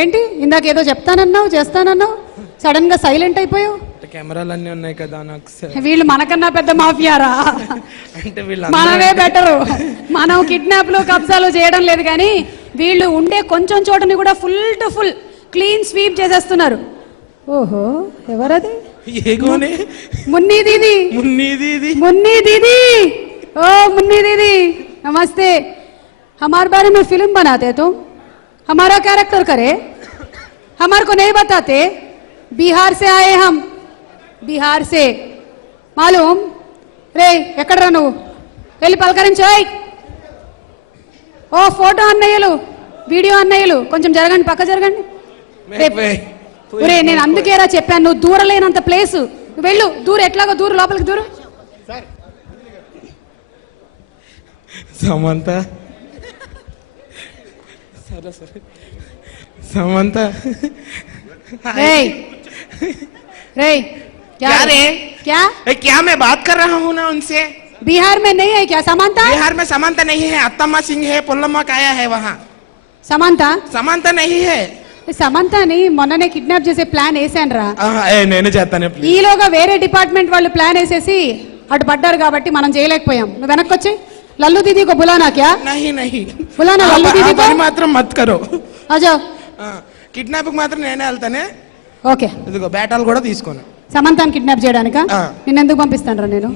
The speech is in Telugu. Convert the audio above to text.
ఏంటి ఇందాక ఏదో చెప్తానన్నావు చేస్తానన్నావు సడన్ గా సైలెంట్ అయిపోయావు. కెమెరాలన్నీ ఉన్నాయి కదా నాకు. వీళ్ళు మనకన్నా పెద్ద మాఫియారా? అంటే వీళ్ళు మనమే బెటరు. మనం కిడ్నాప్లు కబ్జాలు చేయడం లేదు కానీ వీళ్ళు ఉండే కొంచెం చోటని కూడా full to full clean sweep చేసేస్తున్నారు. ఓహో ఎవరది? మున్నీ దీदी. मुन्नी दीदी ओ मुन्नी दीदी नमस्ते. हमारे बारे में फिल्म बनाते तुम, हमारा कैरेक्टर करे, हमारे को नहीं बताते. बिहार से आए हम, बिहार से मालूम रे. ఎక్కడరా నువ్వు? వెళ్ళి పలకరించోయ్. ఓ ఫోటో అన్నయ్యలు వీడియో అన్నయ్యలు కొంచెం జరగండి, పక్క జరగండి. ఒరే నేను అందుకేరా చెప్పాను నువ్వు దూరలేనంత ప్లేస్. వెళ్ళు, దూరు, ఎట్లాగో దూరు, లోపలికి దూరు. సమంత సమంత రేయ్ రేయ్ क्या रे क्या क्या मैं बात कर रहा हूँ ना उनसे. बिहार में नहीं है क्या समानता? बिहार में समानता नहीं है. अत्तम्मा सिंह है, पुल्लम्मा काया है वहाँ. समानता समानता नहीं है. సమంతని మొన్ననే కిడ్నాప్ చేసే ప్లాన్ వేసాను రా. నేను చేస్తాను. ఈలోగా వేరే డిపార్ట్మెంట్ వాళ్ళు ప్లాన్ వేసేసి అటు పడ్డారు కాబట్టి మనం చేయలేకపోయాం. నువ్వు వెనక్కి వచ్చి లల్లు దీదీ को बुलाना क्या? नहीं नहीं बुलाना లల్లు దీదీ को. మాత్రం మత్ కరో. ఆజా కిడ్నాప్ కి మాత్రం నేనే వెళ్తానే. ఓకే ఇదిగో బేటాలు కూడా తీసుకోను. సమంతని కిడ్నాప్ చేయడానికా? నిన్నెందుకు పంపిస్తాను రా నేను?